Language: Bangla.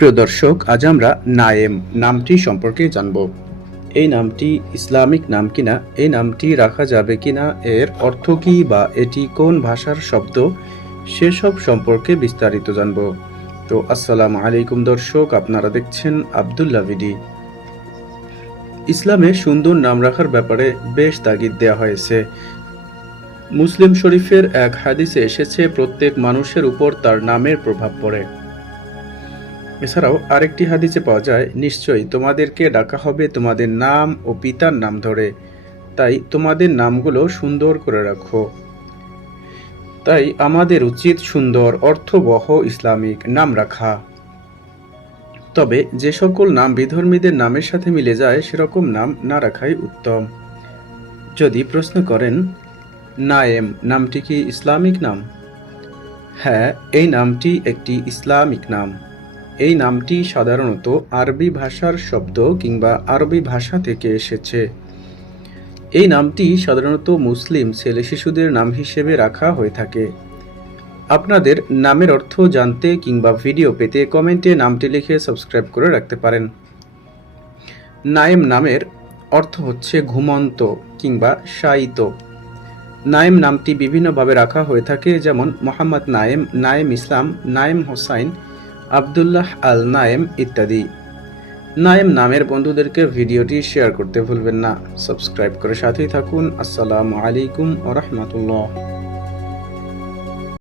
প্রিয় দর্শক, আজ আমরা নায়েম নামটি সম্পর্কে জানব। এই নামটি ইসলামিক নাম কিনা, এই নামটি রাখা যাবে কিনা, এর অর্থ কী বা এটি কোন ভাষার শব্দ, সেসব সম্পর্কে বিস্তারিত জানব। তো আসসালামু আলাইকুম দর্শক, আপনারা দেখছেন আব্দুল্লাহ ভিডি। ইসলামে সুন্দর নাম রাখার ব্যাপারে বেশ তাগিদ দেওয়া হয়েছে। মুসলিম শরীফের এক হাদিসে এসেছে, প্রত্যেক মানুষের উপর তার নামের প্রভাব পড়ে। এছাড়াও আরেকটি হাদিসে পাওয়া যায়, নিশ্চয়ই তোমাদেরকে ডাকা হবে তোমাদের নাম ও পিতার নাম ধরে, তাই তোমাদের নামগুলো সুন্দর করে রাখো। তাই আমাদের উচিত সুন্দর অর্থবহ ইসলামিক নাম রাখা। তবে যে সকল নাম বিধর্মীদের নামের সাথে মিলে যায় সেরকম নাম না রাখাই উত্তম। যদি প্রশ্ন করেন, নায়েম নামটি কি ইসলামিক নাম? হ্যাঁ, এই নামটি একটি ইসলামিক নাম। এই নামটি সাধারণত আরবি ভাষার শব্দ কিংবা আরবি ভাষা থেকে এসেছে। এই নামটি সাধারণত মুসলিম ছেলে শিশুদের নাম হিসেবে রাখা হয়ে থাকে। আপনাদের নামের অর্থ জানতে কিংবা ভিডিও পেতে কমেন্টে নামটি লিখে সাবস্ক্রাইব করে রাখতে পারেন। নায়েম নামের অর্থ হচ্ছে ঘুমন্ত কিংবা শায়িত। নায়েম নামটি বিভিন্নভাবে রাখা হয়ে থাকে, যেমন মোহাম্মদ নায়েম, নায়েম ইসলাম, নায়েম হোসাইন, আব্দুল্লাহ আল নায়েম ইত্যাদি। নায়েম নামের বন্ধুদেরকে ভিডিওটি শেয়ার করতে ভুলবেন না। সাবস্ক্রাইব করে সাথেই থাকুন। আসসালামু আলাইকুম ওয়া রাহমাতুল্লাহ।